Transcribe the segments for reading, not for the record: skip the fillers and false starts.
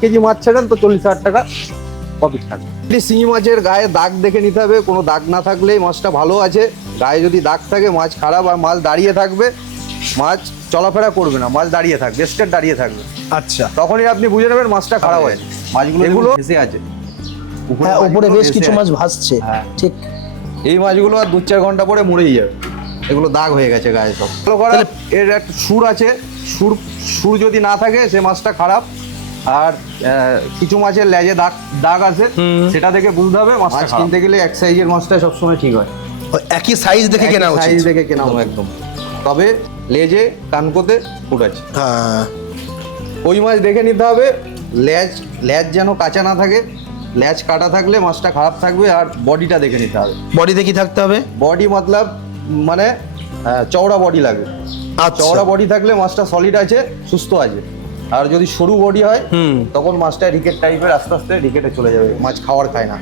KG মাছ ছাড়েন তো 40,000 টাকা প্রফিট থাকবে। শিঙি মাছের গায়ে দাগ দেখে নিতে হবে, কোনো দাগ না থাকলেই মাছটা ভালো আছে। গায়ে যদি দাগ থাকে মাছ খারাপ, আর মাছ দাঁড়িয়ে থাকবে, মাছ চলাফেরা করবে না, মাছ দাঁড়িয়ে থাকবে, স্ট্রেট দাঁড়িয়ে থাকবে। আচ্ছা, তখনই আপনি বুঝে নেবেন মাছটা খারাপ আছে। মাছগুলো এগুলো ভেসে আছে, হ্যাঁ উপরে বেশ কিছু মাছ ভাসছে। হ্যাঁ ঠিক, এই মাছগুলো আর 2-4 ঘন্টা পরে মরেই যাবে, এগুলো দাগ হয়ে গেছে গায়ে সব। ভালো করে এর একটা সুর আছে, সুর যদি না থাকে সে মাছটা খারাপ। আর কিছু মাছের লেজে দাগ আছে, সেটা দেখে বুঝতে হবে মাছ কিনতে গেলে এক সাইজের মাছটা সবসময় ঠিক হয়। একই সাইজ দেখে কেনা উচিত, সাইজ দেখে কেনা একদম। তবে লেজে কানকোতে ফুট আছে, হ্যাঁ ওই মাছ দেখে নিতে হবে। লেজ যেন কাঁচা না থাকে, লেজ কাটা থাকলে মাছটা খারাপ থাকবে। আর বডিটা দেখে নিতে হবে। বডিতে কি থাকতে হবে? বডি মতলব মানে চওড়া বডি লাগবে। চওড়া বডি থাকলে মাছটা সলিড আছে, সুস্থ আছে। আর যদি সরু বডি হয় তখন মাছটা রিকেট টাইপের, আস্তে আস্তে রিকেটে চলে যাবে, মাছ খাওয়ার খায় না।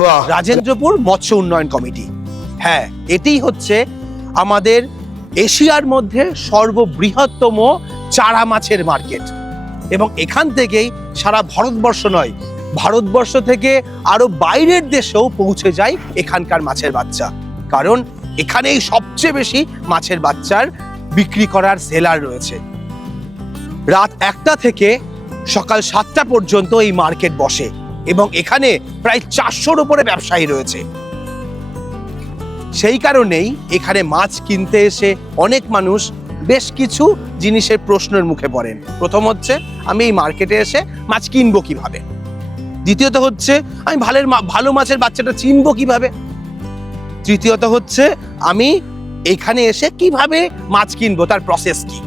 বাহ, রাজেন্দ্রপুর মৎস্য উন্নয়ন কমিটি, হ্যাঁ এটাই হচ্ছে আমাদের এশিয়ার মধ্যে সর্ববৃহত্তম চারা মাছের মার্কেট। এবং এখান থেকেই সারা ভারতবর্ষ নয়, ভারতবর্ষ থেকে আরো বাইরের দেশেও পৌঁছে যায় এখানকার মাছের বাচ্চা। কারণ এখানেই সবচেয়ে বেশি মাছের বাচ্চার বিক্রি করার সেলার রয়েছে। রাত 1টা থেকে সকাল 7টা পর্যন্ত এই মার্কেট বসে এবং এখানে প্রায় 400-র উপরে ব্যবসায়ী রয়েছে। সেই কারণেই এখানে মাছ কিনতে এসে অনেক মানুষ বেশ কিছু জিনিসের প্রশ্নের মুখে পড়েন। প্রথম হচ্ছে, আমি এই মার্কেটে এসে মাছ কিনবো কিভাবে? দ্বিতীয়ত হচ্ছে, আমি ভালো মাছের বাচ্চাটা চিনবো কিভাবে? তৃতীয়ত হচ্ছে, আমি এখানে এসে কিভাবে মাছ কিনবো, তার প্রসেস কি?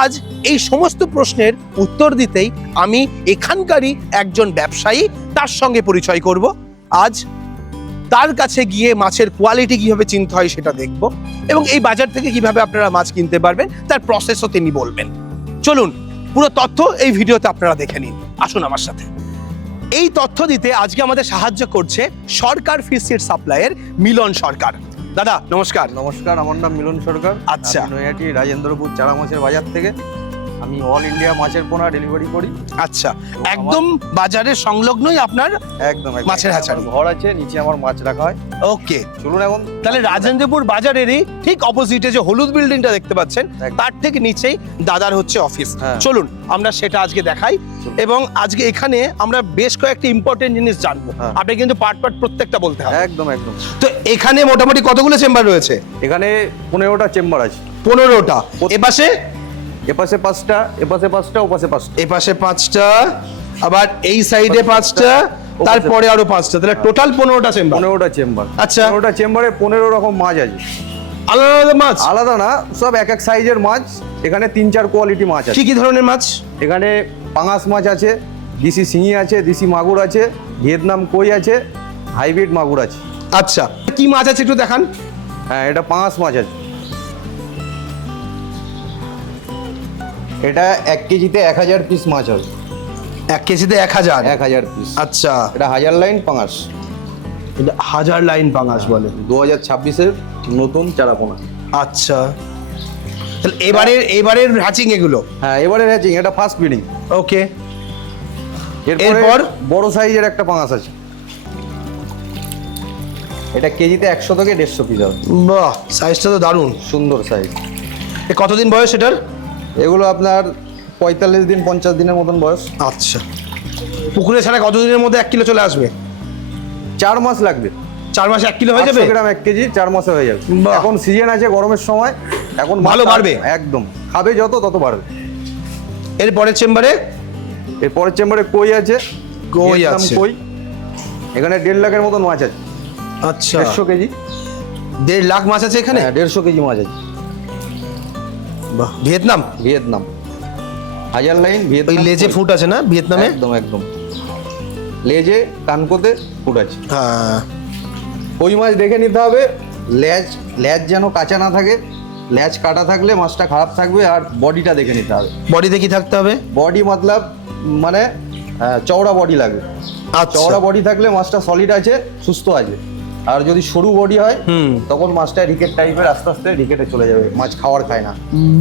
আজ এই সমস্ত প্রশ্নের উত্তর দিতেই আমি এখানকারই একজন ব্যবসায়ী, তার সঙ্গে পরিচয় করব। আজ তার কাছে গিয়ে মাছের কোয়ালিটি কিভাবে চিনতে হয় সেটা দেখব, এবং এই বাজার থেকে কিভাবে আপনারা মাছ কিনতে পারবেন তার প্রসেসও তিনি বলবেন। চলুন, পুরো তথ্য এই ভিডিওতে আপনারা দেখে নিন, আসুন আমার সাথে। এই তথ্য দিতে আজকে আমাদের সাহায্য করছে সরকার ফিশ সিড সাপ্লাইয়ের মিলন সরকার। দাদা নমস্কার। নমস্কার, আমার নাম মিলন সরকার। আচ্ছা, আমি নৈহাটি রাজেন্দ্রপুর চারা মাছের বাজার থেকে আমি অল ইন্ডিয়া মাছের পোনা ডেলিভারি করি। আচ্ছা, একদম বাজারের সংলগ্নই আপনার একদম মাছের হ্যাচারি। ঘর আছে, নিচে আমার মাছ রাখা হয়। ওকে, চলুন এখন। তাহলে রাজেন্দ্রপুর বাজারেরই ঠিক অপোজিটে যে হলুদ বিল্ডিংটা দেখতে পাচ্ছেন, তার ঠিক নিচেই দাদার হচ্ছে অফিস। চলুন আমরা সেটা আজকে দেখাই, এবং আজকে এখানে আমরা বেশ কয়েকটা ইম্পর্টেন্ট জিনিস জানবো। আপনি কিন্তু পার্ট প্রত্যেকটা বলতে হবে। একদম একদম। তো এখানে মোটামুটি কতগুলো চেম্বার রয়েছে? এখানে 15টা চেম্বার আছে। 15টা? এপাশে 5টা, এপাশে 5টা, ওপাশে 5টা। এপাশে 5টা, আবার এই সাইডে 5টা, তারপরে আরো 5টা, তাহলে টোটাল 15টা চেম্বার। 15টা চেম্বার। আচ্ছা, 15টা চেম্বারে 15 রকম মাছ আছে। আলাদা আলাদা মাছ? আলাদা না, সব এক এক সাইজের মাছ। এখানে 3-4 কোয়ালিটি মাছ আছে। কি কি ধরনের মাছ? এখানে পাঙাশ মাছ আছে, দেশি শিঙি আছে, দেশি মাগুর আছে, ভিয়েতনাম কই আছে, হাইব্রিড মাগুর আছে। আচ্ছা, কি মাছ আছে একটু দেখান। হ্যাঁ, এটা পাঙাশ মাছ আছে। এটা 1 কেজিতে 1000 পিস মাছ হবে। 1 কেজিতে 1000 পিস। আচ্ছা, এটা 1000 লাইন পাঙাশ। এটা 1000 লাইন পাঙাশ বলে। 2026-এর নতুন চারাপোনা। আচ্ছা, তাহলে এবারের হ্যাচিং এগুলো? হ্যাঁ, এবারের হ্যাচিং। এটা ফার্স্ট ব্রিডিং। ওকে, এরপর বড় সাইজের একটা পাঙাশ আছে। এটা কেজিতে 100 থেকে 150 পিস হবে। বাহ, সাইজটা তো দারুণ সুন্দর সাইজ। কতদিন বয়স এটার? এগুলো আপনার 45 দিন 50 দিনের মতন বয়স। আচ্ছা, পুকুরে ছাড়া কতদিনের মধ্যে 1 কিলো চলে আসবে? 4 মাস লাগবে। 4 মাসে 1 কিলো হয়ে যাবে? 100 গ্রাম 1 কেজি 4 মাসে হয়ে যাবে। এখন সিজন আছে, গরমের সময়, এখন ভালো বাড়বে। একদম, খাবে যত তত বাড়বে। এর পরের চেম্বারে? এর পরের চেম্বারে কই আছে। কই আছে? কই এখানে 1.5 লাখের মতন মাছ আছে। আচ্ছা, 150 কেজি। 1.5 লাখ মাছ আছে এখানে? 150 কেজি মাছ আছে। বাহ, ভিয়েতনাম? 1000 line Vietnam. ওই লেজে ফুট আছে না ভিয়েতনামে? একদম একদম, লেজে কানকোতে ফুট আছে। হ্যাঁ, ওই মাছ দেখে নিতে হবে। লেজ যেন কাঁচা না থাকে, লেজ কাটা থাকলে মাছটা খারাপ থাকবে। আর বডিটা দেখে নিতে হবে। বডিতে কি থাকতে হবে? বডি মতলব মানে চওড়া বডি লাগবে। চওড়া বডি থাকলে মাছটা সলিড আছে, সুস্থ আছে। আর যদি সরু বডি হয় হুম। তখন মাছটা রিকেট টাইপের আস্তে আস্তে রিকেটে চলে যাবে, মাছ খাওয়ার খায় না।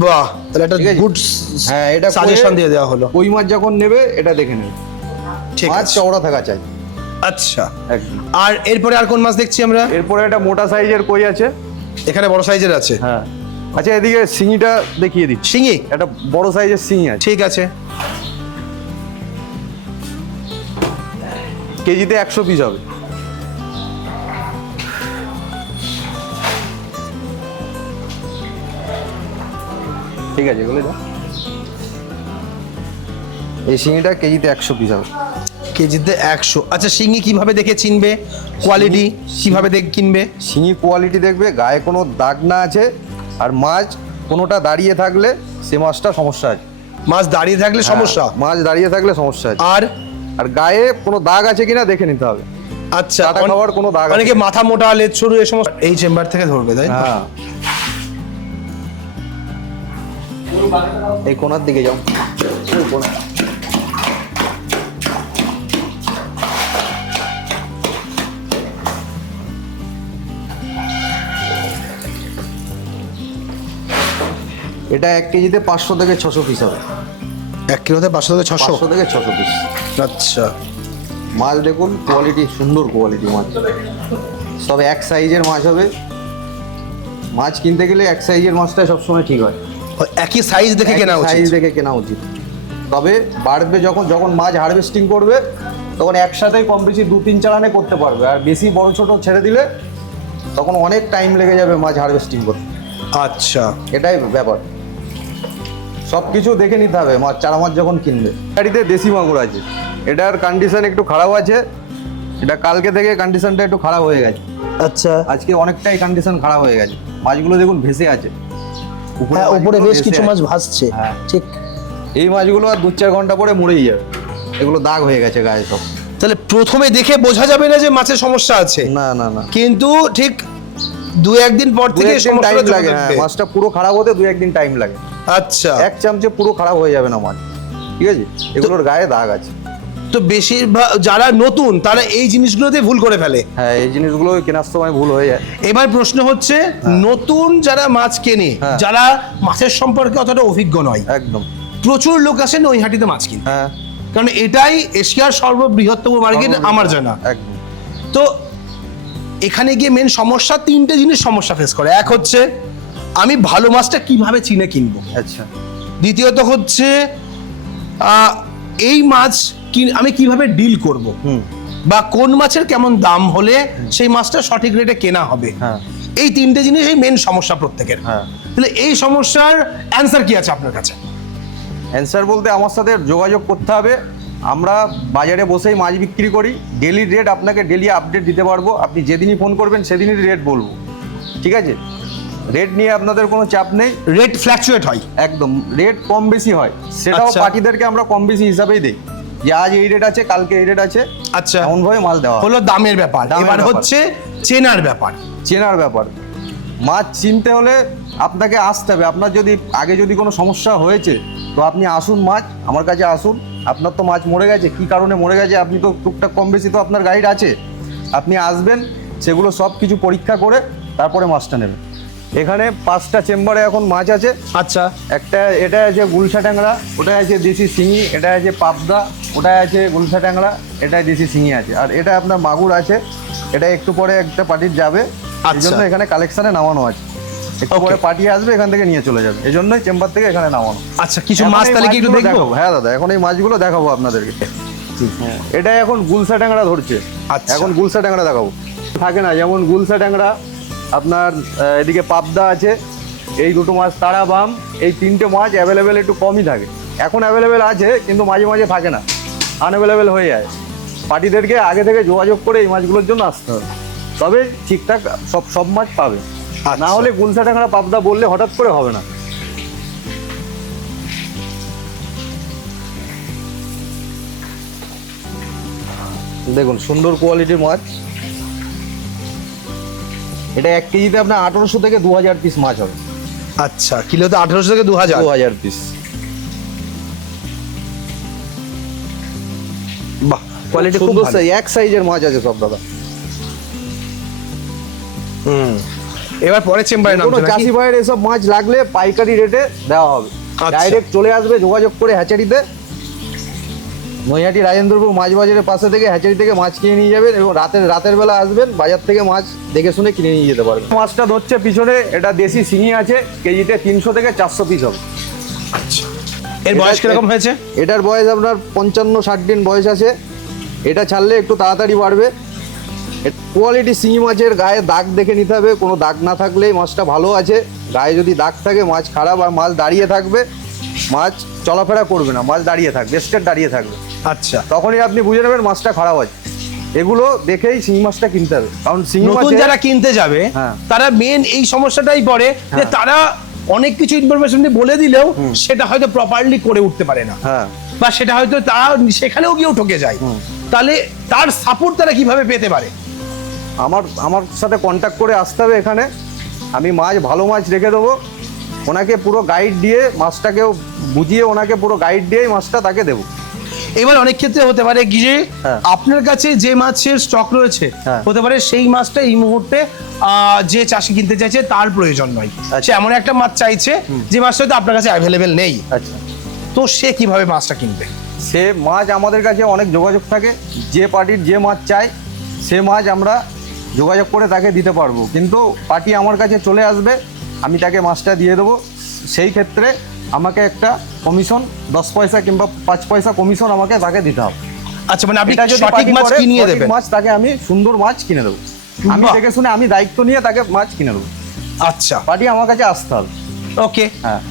বাহ, তাহলে একটা ঠিক আছে? গুড হ্যাঁ, এটা সাজেশন দিয়ে দেওয়া হলো। কই মাছ যখন নেবে এটা দেখে নেবে, ঠিক মাছ আছে, চওড়া থাকা চাই আচ্ছা। একদম। আর এরপরে আর কোন মাছ দেখছি আমরা? এরপরে একটা মোটা সাইজের কই আছে। এখানে বড় সাইজের আছে। হ্যাঁ, আচ্ছা এদিকে শিঙিটা দেখিয়ে দিচ্ছি। শিঙি, একটা বড় সাইজের শিঙি আছে, ঠিক আছে। কেজিতে 100 পিস হবে। ঠিক আছে, এগুলো যা। এই শিঙিটা কেজিতে 100 পিস হবে। কেজিতে 100। আচ্ছা, শিঙি কিভাবে দেখে চিনবে? কোয়ালিটি কিভাবে দেখে কিনবে? শিঙি কোয়ালিটি দেখবে, গায়ে কোনো দাগ না আছে, আর মাছ কোনোটা দাঁড়িয়ে থাকলে সে মাছটা সমস্যা আছে। মাছ দাঁড়িয়ে থাকলে সমস্যা? হ্যাঁ, মাছ দাঁড়িয়ে থাকলে সমস্যা আছে। আর আর গায়ে কোনো দাগ আছে কিনা দেখে নিতে হবে। আচ্ছা, কাটা খাওয়ার কোনো দাগ আছে অনেকে কিনা। মাথা মোটা, লেজ সরু, এই সমস্ত এই চেম্বার থেকে ধরবে, তাই না? হ্যাঁ, এই কোণার দিকে যাও, ওই কোণা। এটা 1 কেজিতে 500 থেকে 600 পিস হবে। 1 কিলোতে 500 থেকে 600? 500 থেকে 600 পিস। আচ্ছা, মাছ দেখুন, কোয়ালিটি সুন্দর কোয়ালিটি মাছ, সব এক সাইজের মাছ হবে। মাছ কিনতে গেলে এক সাইজের মাছটাই সবসময় ঠিক হয়, একই সাইজ দেখে কেনা সাইজ উচিত। দেখে কেনা উচিত। তবে বাড়বে যখন যখন মাছ হারভেস্টিং করবে তখন একসাথেই কম বেশি 2-3 চালানে করতে পারবে। আর বেশি বড় ছোট ছেড়ে দিলে তখন অনেক টাইম লেগে যাবে মাছ হারভেস্টিং করতে। আচ্ছা, এটাই ব্যাপার, সব কিছু দেখে নিতে হবে মাছ, চারা মাছ যখন কিনবে। গাড়িতে দেশি মাগুর আছে, এটার কন্ডিশন একটু খারাপ আছে। এটা কালকে থেকে কন্ডিশনটা একটু খারাপ হয়ে গেছে। আচ্ছা। আজকে অনেকটাই কন্ডিশন খারাপ হয়ে গেছে। মাছগুলো দেখুন ভেসে আছে, হ্যাঁ, উপরে মাছগুলো বেশ ভেসে কিছু আছে। মাছ ভাসছে। হ্যাঁ। ঠিক। এই মাছগুলো আর 2-4 ঘন্টা পরে মরেই যাবে, এগুলো দাগ হয়ে গেছে গায়ে সব। তাহলে প্রথমে দেখে বোঝা যাবে না যে মাছের সমস্যা আছে, না না না, কিন্তু ঠিক 2-1 দিন পর থেকে 2-1 দিন টাইম সমস্যাটা লাগে। হ্যাঁ, মাছটা পুরো খারাপ হতে 2-1 দিন টাইম লাগে। আচ্ছা, এক চামচে পুরো খারাপ হয়ে যাবে না মাছ, ঠিক আছে? এগুলোর গায়ে দাগ আছে। তো বেশিরভাগ যারা নতুন তারা এই জিনিসগুলোতে ভুল করে ফেলে। হ্যাঁ, এই জিনিসগুলো কেনার সময় ভুল হয়ে যায়। এবার প্রশ্ন হচ্ছে, নতুন যারা মাছ কেনে, হ্যাঁ। যারা মাছের সম্পর্কে অতটা অভিজ্ঞ নয়, একদম। প্রচুর লোক আসেন নৈহাটিতে মাছ কিনতে, হ্যাঁ, কারণ এটাই এশিয়ার সর্ববৃহত্তম মার্কেট আমার জানা। একদম। তো এখানে গিয়ে মেন সমস্যা, 3টে জিনিস সমস্যা ফেস করে। এক হচ্ছে আমি ভালো মাছটা কিভাবে চিনে কিনবো। আচ্ছা, দ্বিতীয়ত হচ্ছে এই মাছ আমি কিভাবে ডিল করব, হুম, বা কোন মাছের কেমন দাম হলে সেই মাছটা সঠিক রেটে কেনা হবে। হ্যাঁ, এই 3টে জিনিস এই মেন সমস্যা প্রত্যেকের। হ্যাঁ। তাহলে এই সমস্যার অ্যান্সার কি আছে আপনার কাছে? অ্যান্সার বলতে আমার সাথে যোগাযোগ করতে হবে। আমরা বাজারে বসেই মাছ বিক্রি করি, ডেলি রেট আপনাকে ডেলি আপডেট দিতে পারবো। আপনি যেদিনই ফোন করবেন সেদিনই রেট বলবো, ঠিক আছে? রেট নিয়ে আপনাদের কোনো চাপ নেই। রেট ফ্ল্যাকচুয়েট হয়, একদম, রেট কম বেশি হয়, সেটাও আচ্ছা। পার্টিদেরকে আমরা কম বেশি হিসাবেই দিই, যে আজ এই রেট আছে কালকে এই রেট আছে, আচ্ছা। এমনভাবে মাল দেওয়া হয়। হলো দামের ব্যাপার। দামের এবার ব্যাপার। হচ্ছে চেনার ব্যাপার। চেনার ব্যাপার, মাছ চিনতে হলে আপনাকে আসতে হবে। আপনার যদি আগে যদি কোনো সমস্যা হয়েছে তো আপনি আসুন, মাছ আমার কাছে আসুন। আপনার তো মাছ মরে গেছে, কি কারণে মরে গেছে আপনি তো টুকটাক কম বেশি তো আপনার গাইড আছে, আপনি আসবেন, সেগুলো সব কিছু পরীক্ষা করে তারপরে মাছটা নেবেন। এখানে 5টা চেম্বারে এখন মাছ আছে। আচ্ছা, একটা এটা আছে গুলশা ট্যাংরা, ওটা আছে দেশি শিঙি, এটা আছে পাবদা, ওটা আছে গুলশা ট্যাংরা, এটা দেশি শিঙি আছে, আর এটা আপনার মাগুর আছে। এটা একটু পরে একটা পার্টির যাবে, এই জন্য এখানে কালেকশনে নামানো আছে। একটু পরে পার্টি আসবে, এখান থেকে নিয়ে চলে যাবে, এই জন্যই চেম্বার থেকে এখানে নামানো। আচ্ছা, কিছু এখন মাছ এই তাহলে কি একটু মাছগুলো দেখবো? দেখাবো। হ্যাঁ দাদা, এখন এই মাছগুলো দেখাবো আপনাদেরকে। এটা এখন গুলশা ট্যাংরা ধরছে। আচ্ছা। এখন গুলশা ট্যাংরা দেখাবো। থাকে না, যেমন গুলশা ট্যাংরা, আপনার এদিকে পাবদা আছে, এই দুটো মাছ তারা বাম, এই 3টে মাছ অ্যাভেলেবেল একটু কমই থাকে। এখন অ্যাভেলেবেল আছে কিন্তু মাঝে মাঝে থাকে না, আনঅ্যাভেলেবেল হয়ে যায়। পার্টিদেরকে আগে থেকে যোগাযোগ করে এই মাছগুলোর জন্য আসতে হবে, তবে ঠিকঠাক সব মাছ পাবে। না হলে গুলশা ট্যাংরা পাবদা বললে হঠাৎ করে হবে না। দেখুন সুন্দর কোয়ালিটির মাছ। এটা 1 কেজিতে আপনার 1800 থেকে 2000 পিস মাছ হবে। আচ্ছা, কিলোতে 1800 থেকে 2000 পিস। বাহ, কোয়ালিটি খুব সুন্দর ভালো। এক সাইজের মাছ আছে সব দাদা। এবার পরে চেম্বারে কোনো নামছে নাকি? চাষি ভাইয়ের এসব মাছ লাগলে পাইকারি রেটে দেওয়া হবে। আচ্ছা। ডাইরেক্ট চলে আসবে যোগাযোগ করে হ্যাচারিতে, নৈহাটি রাজেন্দ্রপুর মাছ বাজারের পাশে থেকে হ্যাচারি থেকে মাছ কিনে নিয়ে যাবেন এবং রাতের বেলা আসবেন, বাজার থেকে মাছ দেখে শুনে কিনে নিয়ে যেতে পারবেন। মাছটা ধরছে পিছনে, এটা দেশি শিঙি আছে, কেজিতে 300 থেকে 400 পিস হবে। আচ্ছা, এর বয়স কিরকম হয়েছে? এটার বয়স আপনার 55-60 দিন বয়স আছে। এটা ছাড়লে একটু তাড়াতাড়ি বাড়বে। কোয়ালিটি শিঙি মাছের গায়ে দাগ দেখে নিতে হবে, কোনো দাগ না থাকলেই মাছটা ভালো আছে। গায়ে যদি দাগ থাকে মাছ খারাপ, আর মাছ দাঁড়িয়ে থাকবে, মাছ চলাফেরা করবে না, মাছ দাঁড়িয়ে থাকবে, স্টেট দাঁড়িয়ে থাকবে, আচ্ছা, তখনই আপনি বুঝে নেবেন মাছটা খারাপ আছে। এগুলো দেখেই শিঙি মাছটা কিনতে হবে, কারণ শিঙি নতুন মাছে যারা কিনতে যাবে হ্যাঁ। তারা মেন এই সমস্যাটাই পড়ে যে তারা অনেক কিছু ইনফরমেশন বলে দিলেও সেটা হয়তো প্রপারলি করে উঠতে পারে না, হ্যাঁ বা সেটা হয়তো তারা সেখানেও গিয়েও ঠকে যায়। তাহলে তার সাপোর্ট তারা কিভাবে পেতে পারে? আমার সাথে কন্ট্যাক্ট করে আসতে হবে এখানে। আমি ভালো মাছ রেখে দেবো, ওনাকে পুরো গাইড দিয়ে মাছটাকেও বুঝিয়ে, ওনাকে পুরো গাইড দিয়েই মাছটা তাকে দেবো। এবার অনেক ক্ষেত্রে হতে পারে কি যে হ্যাঁ। আপনার কাছে যে মাছের স্টক রয়েছে হ্যাঁ। হতে পারে সেই মাছটা এই মুহূর্তে যে চাষি কিনতে চাইছে তার প্রয়োজন নয়, সে এমন একটা মাছ চাইছে যে মাছটা হয়তো আপনার কাছে অ্যাভেলেবেল নেই। আচ্ছা, তো সে কিভাবে মাছটা কিনবে? সে মাছ আমাদের কাছে অনেক যোগাযোগ থাকে, যে পার্টির যে মাছ চাই সে মাছ আমরা যোগাযোগ করে তাকে দিতে পারবো, কিন্তু পার্টি আমার কাছে চলে আসবে, আমি তাকে মাছটা দিয়ে দেবো। সেই ক্ষেত্রে আমাকে একটা কমিশন 10 পয়সা কিংবা 5 পয়সা কমিশন আমাকে তাকে দিতে হবে। আচ্ছা, মানে আপনি এটা যদি সঠিক party মাছ করে, কিনিয়ে সঠিক দেবেন। মাছ তাকে আমি সুন্দর মাছ কিনে দেবো, আমি বাহ। দেখে শুনে আমি দায়িত্ব নিয়ে তাকে মাছ কিনে দেবো। আচ্ছা, পার্টি আমার কাছে আসতে হবে। ওকে। হ্যাঁ।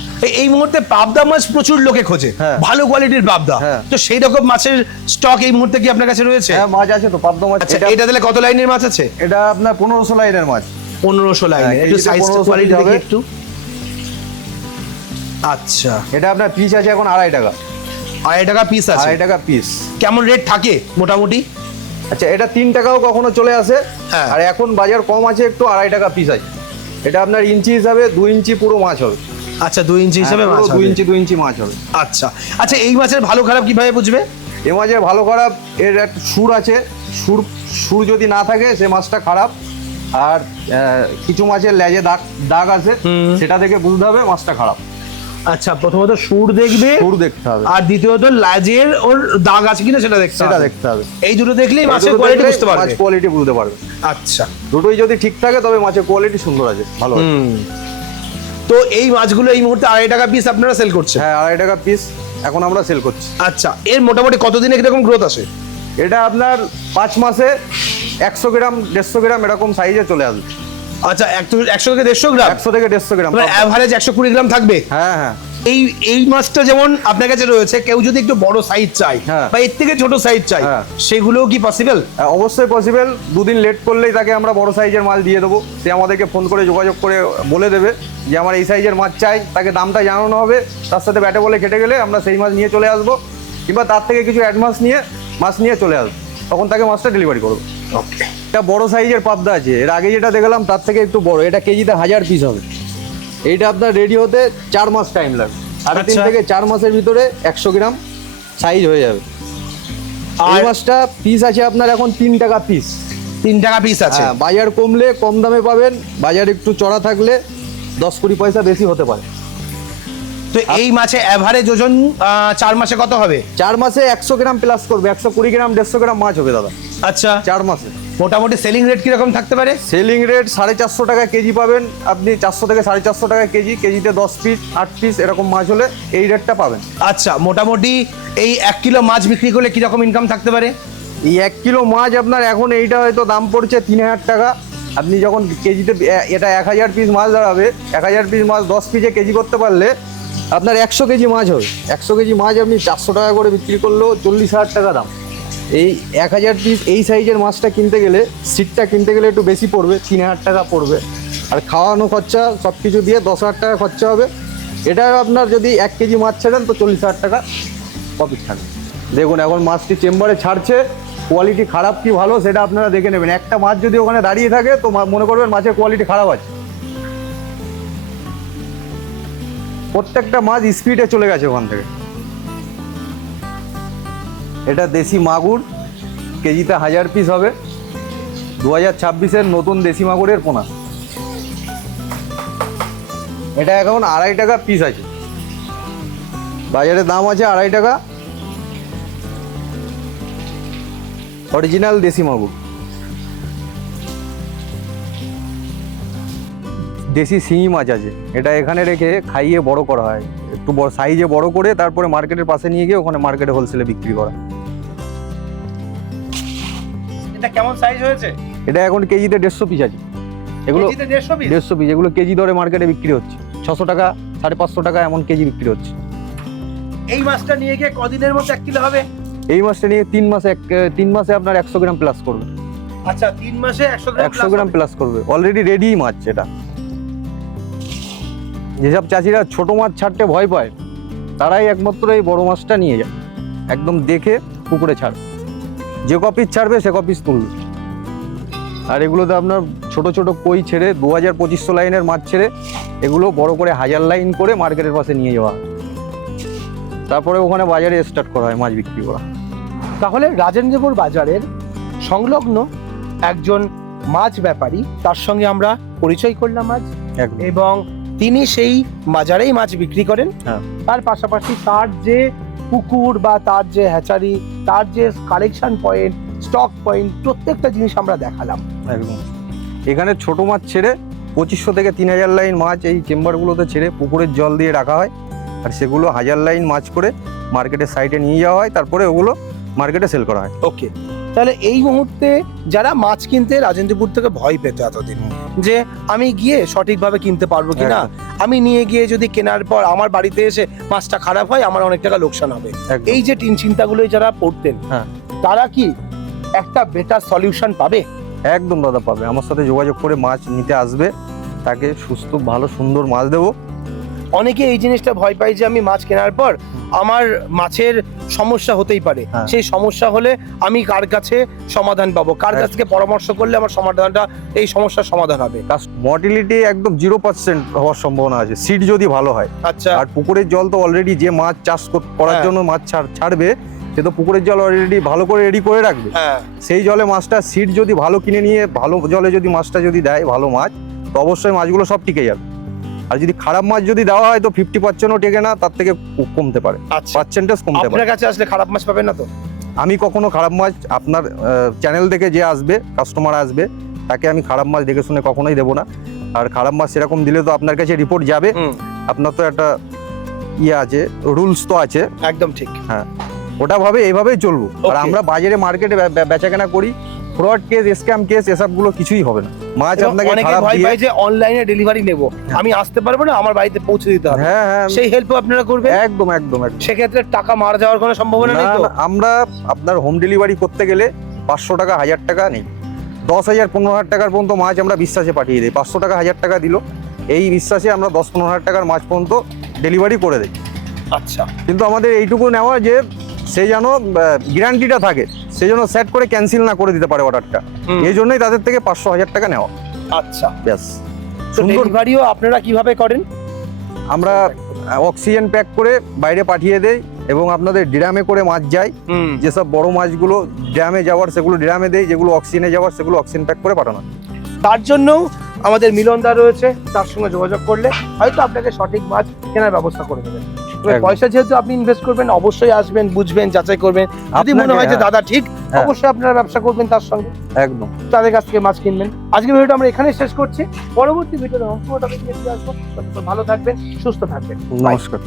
এই মুহূর্তে পাবদা মাছ প্রচুর লোকে খোঁজে, হ্যাঁ। ভালো কোয়ালিটির পাবদা, হ্যাঁ। তো সেই রকম মাছের স্টক এই মুহূর্তে কি আপনার কাছে রয়েছে? হ্যাঁ, মাছ আছে তো, পাবদা মাছ। আচ্ছা, এটা তাহলে কত লাইনের মাছ আছে? এটা আপনার 1500 লাইনের মাছ। 1500 লাইনের, হ্যাঁ, একটু কেজিতে সাইজ 1500 কোয়ালিটি হবে। দেখি একটু। আচ্ছা, এটা আপনার পিস আছে এখন 2.5 টাকা। 2.5 টাকা পিস আছে। 2.5 টাকা পিস। কেমন রেট থাকে মোটামুটি? আচ্ছা, এটা 3 টাকাও কখনো চলে আসে, হ্যাঁ। আর এখন বাজার কম আছে একটু, 2.5 টাকা পিস আছে। এটা আপনার ইঞ্চি হিসাবে 2 ইঞ্চি পুরো মাছ হবে। আচ্ছা, 2 ইঞ্চি হিসাবে হ্যাঁ, মাছ পুরো হবে। 2 ইঞ্চি মাছ হবে। আচ্ছা আচ্ছা, এই মাছের ভালো খারাপ কিভাবে বুঝবে? এ মাছের ভালো খারাপ এর একটা সুর আছে, সুর যদি না থাকে সে মাছটা খারাপ। আর কিছু মাছের লেজে দাগ আছে, সেটা দেখে বুঝতে হবে মাছটা খারাপ। আচ্ছা, প্রথমত সুর দেখবে, সুর দেখতে হবে, আর দ্বিতীয়ত লাজের ওর দাগ আছে কিনা সেটা দেখতে হবে। এই দুটো দেখলেই মাছের কোয়ালিটি বুঝতে পারবে। মাছ কোয়ালিটি বুঝতে পারবে। আচ্ছা, দুটোই যদি ঠিক থাকে তবে মাছের কোয়ালিটি সুন্দর আছে, ভালো আছে। তো এই মাছগুলো এই মুহূর্তে 2.5 টাকা পিস আপনারা সেল করছেন? হ্যাঁ, 2.5 টাকা পিস এখন আমরা সেল করছি। আচ্ছা, এর মোটামুটি কতদিনে কিরকম গ্রোথ আসে? এটা আপনার 5 মাসে 100 গ্রাম 150 গ্রাম এরকম সাইজে চলে আসবে। আচ্ছা, 100 থেকে 150 গ্রাম? 100 থেকে 150 গ্রাম অ্যাভারেজ 120 গ্রাম থাকবে। হ্যাঁ হ্যাঁ। এই মাছটা যেমন আপনার কাছে রয়েছে, কেউ যদি একটু বড় সাইজ চাই হ্যাঁ। বা এর থেকে ছোট সাইজ চাই, হ্যাঁ। সেগুলোও কি পসিবল? অবশ্যই পসিবল। 2 দিন লেট করলেই তাকে আমরা বড় সাইজের মাল দিয়ে দেবো। সে আমাদেরকে ফোন করে যোগাযোগ করে বলে দেবে যে আমার এই সাইজের মাছ চাই, তাকে দামটা জানানো হবে, তার সাথে ব্যাটে বলে কেটে গেলে আমরা সেই মাছ নিয়ে চলে আসবো, কিংবা তার থেকে কিছু অ্যাডভান্স নিয়ে মাছ নিয়ে চলে আসবো, তখন তাকে মাছটা ডেলিভারি করবো। ওকে। এটা বড় সাইজের পাবদা আছে, এর আগে যেটা দেখলাম তার থেকে একটু বড়, এটা কেজিতে 1000 পিস হবে। এইটা আপনার রেডি হতে 4 মাস টাইম লাগবে, 3.5 থেকে 4 মাসের ভিতরে 100 গ্রাম সাইজ হয়ে যাবে। এই মাছটা পিস আছে আপনার এখন 3 টাকা পিস। 3 টাকা পিস আছে। হ্যাঁ, বাজার কমলে কম দামে পাবেন, বাজার একটু চড়া থাকলে 10-20 পয়সা বেশি হতে পারে। তো এই মাছে অ্যাভারেজ ওজন 4 মাসে কত হবে? 4 মাসে 100 গ্রাম প্লাস করবে, 120 গ্রাম 150 গ্রাম মাছ হবে দাদা। আচ্ছা, 4 মাসে মোটামুটি সেলিং রেট কিরকম থাকতে পারে? সেলিং রেট 450 টাকা কেজি পাবেন আপনি, 400 থেকে 450 টাকা কেজি। কেজিতে 10 পিস 8 পিস এরকম মাছ হলে এই রেটটা পাবেন। আচ্ছা, মোটামুটি এই 1 কিলো মাছ বিক্রি করলে কিরকম ইনকাম থাকতে পারে? এই 1 কিলো মাছ আপনার এখন এইটা হয়তো দাম পড়ছে 3000 টাকা। আপনি যখন কেজিতে এটা 1000 পিস মাছ দাঁড়াবে, 1000 পিস মাছ 10 পিসে কেজি করতে পারলে আপনার 100 কেজি মাছ হবে। 100 কেজি মাছ আপনি 400 টাকা করে বিক্রি করলেও 40,000 টাকা দাম। এই 1000 পিস এই সাইজের মাছটা কিনতে গেলে, সিটটা কিনতে গেলে একটু বেশি পড়বে, 3000 টাকা পড়বে, আর খাওয়ানো খরচা সব কিছু দিয়ে 10,000 টাকা খরচা হবে। এটা আপনার যদি 1 কেজি মাছ ছাড়েন তো 40,000 টাকা প্রফিট থাকবে। দেখুন এখন মাছটি চেম্বারে ছাড়ছে, কোয়ালিটি খারাপ কি ভালো সেটা আপনারা দেখে নেবেন। একটা মাছ যদি ওখানে দাঁড়িয়ে থাকে তো মনে করবেন মাছের কোয়ালিটি খারাপ আছে। প্রত্যেকটা মাছ স্পিডে চলে গেছে ওখান থেকে। এটা দেশি মাগুর, কেজিতে 1000 পিস হবে। 2026-এর নতুন দেশি মাগুরের পোনা। এটা এখন 2.5 টাকা পিস আছে, বাজারে দাম আছে 2.5 টাকা। অরিজিনাল দেশি মাগুর, দেশি শিঙি মাছ আছে, এটা এখানে রেখে খাইয়ে বড় করা হয়, একটু বড় সাইজে বড় করে তারপরে মার্কেটের পাশে নিয়ে গিয়ে ওখানে মার্কেটে হোলসেলে বিক্রি করা। এটা কেমন সাইজ হয়েছে? এটা এখন কেজিতে 150 পিস আছে, এগুলো কেজিতে 150 পিস? 150 পিস, এগুলো কেজি দরে মার্কেটে বিক্রি হচ্ছে 600 টাকা 550 টাকা এমন কেজি বিক্রি হচ্ছে। এই মাছটা নিয়ে গিয়ে কদিনের মধ্যে 1 কিলো হবে? এই মাছটা নিয়ে 3 মাসে আপনার 100 গ্রাম প্লাস করবে। আচ্ছা, 3 মাসে 100 গ্রাম প্লাস করবে, অলরেডি রেডি মাছ। এটা যেসব চাষিরা ছোট মাছ ছাড়তে ভয় পায় তারাই একমাত্র এই বড় মাছটা নিয়ে যায়, একদম দেখে পুকুরে ছাড়বে, যে কপিস ছাড়বে সে কপিস তুলবে। আর এগুলোতে আপনার ছোট ছোট কই ছেড়ে 2000-2500 লাইনের মাছ ছেড়ে এগুলো বড় করে 1000 লাইন করে মার্কেটের পাশে নিয়ে যাওয়া হয়, তারপরে ওখানে বাজারে স্টার্ট করা হয় মাছ বিক্রি করা। তাহলে রাজেন্দ্রপুর বাজারের সংলগ্ন একজন মাছ ব্যাপারী, তার সঙ্গে আমরা পরিচয় করলাম আজ, একদম। এবং তিনি সেই বাজারেই মাছ বিক্রি করেন। হ্যাঁ। তার পাশাপাশি তার যে পুকুর বা তার যে হ্যাচারি, তার যে কালেকশন পয়েন্ট, স্টক পয়েন্ট, প্রত্যেকটা জিনিস আমরা দেখালাম। একদম। এখানে ছোট মাছ ছেড়ে 2500 থেকে 3000 লাইন মাছ এই চেম্বারগুলোতে ছেড়ে পুকুরের জল দিয়ে রাখা হয়, আর সেগুলো 1000 লাইন মাছ করে মার্কেটের সাইডে নিয়ে যাওয়া হয়, তারপরে ওগুলো মার্কেটে সেল করা হয়। ওকে, তাহলে এই মুহূর্তে যারা মাছ কিনতে রাজেন্দ্রপুর থেকে ভয় পেত এতদিন, যে আমি গিয়ে সঠিকভাবে কিনতে পারবো কিনা, আমি নিয়ে গিয়ে যদি কেনার পর আমার বাড়িতে এসে মাছটা খারাপ হয়, আমার অনেক টাকা লোকসান হবে, একদম। এই যে চিন্তাগুলোই যারা পড়তেন, হ্যাঁ। তারা কি একটা বেটার সলিউশন পাবে? একদম দাদা পাবে, আমার সাথে যোগাযোগ করে মাছ নিতে আসবে, তাকে সুস্থ ভালো সুন্দর মাছ দেবো। অনেকে এই জিনিসটা ভয় পায় যে আমি মাছ কেনার পর আমার মাছের সমস্যা হতেই পারে, হ্যাঁ। সেই সমস্যা হলে আমি কার কাছে সমাধান পাবো, কার কাছ থেকে পরামর্শ করলে আমার সমাধানটা, এই সমস্যার সমাধান হবে? মর্টিলিটি একদম 0% হওয়ার সম্ভাবনা আছে সিড যদি ভালো হয়। আচ্ছা, আর পুকুরের জল তো অলরেডি যে মাছ চাষ করার হ্যাঁ। জন্য মাছ ছাড়বে, সে তো পুকুরের জল অলরেডি ভালো করে রেডি করে রাখবে। হ্যাঁ, সেই জলে মাছটা সিড যদি ভালো কিনে নিয়ে ভালো জলে যদি মাছটা যদি দেয় ভালো মাছ, তো অবশ্যই মাছগুলো সব টিকে যাবে। আর যদি খারাপ মাছ যদি দেওয়া হয় তো 50%ও টেকে না, তার থেকে কমতে পারে, আচ্ছা। পার্সেন্টেজ কমতে পারে। আপনার কাছে আসলে খারাপ মাছ পাবেন না তো? আমি কখনো খারাপ মাছ, আপনার চ্যানেল থেকে যে আসবে কাস্টমার আসবে তাকে আমি খারাপ মাছ দেখে শুনে কখনোই দেবো না। আর খারাপ মাছ সেরকম দিলে তো আপনার কাছে রিপোর্ট যাবে, আপনার তো একটা ইয়ে আছে, রুলস তো আছে। একদম ঠিক। হ্যাঁ, ওটা ভাবে এইভাবেই চলবো। আর Okay. আমরা বাজারে মার্কেটে বেচাকেনা করি, ফ্রড কেস, স্ক্যাম কেস এসবগুলো কিছুই হবে না। মাছ এবং আপনাকে অনেকে খারাপ ভয় দিয়ে, পায় যে অনলাইনে ডেলিভারি নেব, আমি আসতে পারবো না, আমার বাড়িতে পৌঁছে দিতে হবে, হ্যাঁ হ্যাঁ, সেই হেল্পও আপনারা করবেন? একদম একদম একদম। সেক্ষেত্রে টাকা মারা যাওয়ার কোনো সম্ভাবনা নেই না, তো? না, আমরা আপনার হোম ডেলিভারি করতে গেলে 500 টাকা 1000 টাকা নেই, 10,000 15,000 টাকার পর্যন্ত মাছ আমরা বিশ্বাসে পাঠিয়ে দিই। 500 টাকা 1000 টাকা দিল, এই বিশ্বাসে আমরা 10-15,000 টাকার মাছ পর্যন্ত ডেলিভারি করে দিই। আচ্ছা, কিন্তু আমাদের এইটুকু নেওয়া যে সে যেন গ্যারান্টিটা থাকে, সে যেন সেট করে ক্যান্সেল না করে দিতে পারে অর্ডারটা, এই জন্যই তাদের থেকে 500-1000 টাকা নেওয়া। আচ্ছা। ব্যাস। তো সুন্দর। ডেলিভারিও আপনারা কিভাবে করেন? আমরা অক্সিজেন প্যাক করে বাইরে পাঠিয়ে দেই এবং আপনাদের ড্রামে করে মাছ যায়, যেসব বড় মাছগুলো ড্রামে যাওয়ার সেগুলো ড্রামে দেই, যেগুলো অক্সিজেনে যাওয়ার সেগুলো অক্সিজেন প্যাক করে পাঠানো। তার জন্য আমাদের মিলনদা রয়েছে, তার সঙ্গে যোগাযোগ করলে হয়তো আপনাকে সঠিক মাছ কেনার ব্যবস্থা করে দেবেন। তবে একদম। পয়সা যেহেতু আপনি ইনভেস্ট করবেন, অবশ্যই আসবেন, বুঝবেন, যাচাই করবেন, যদি মনে হয় যে হ্যাঁ। দাদা ঠিক, হ্যাঁ। অবশ্যই আপনারা ব্যবসা করবেন তার সঙ্গে, একদম। তাদের কাছ থেকে মাছ কিনবেন। আজকের ভিডিওটা আমরা এখানে শেষ করছি, পরবর্তী ভিডিওতে অন্য টপিক নিয়ে ফিরে আসবো। ততক্ষণ ভালো থাকবেন, সুস্থ থাকবেন। নমস্কার।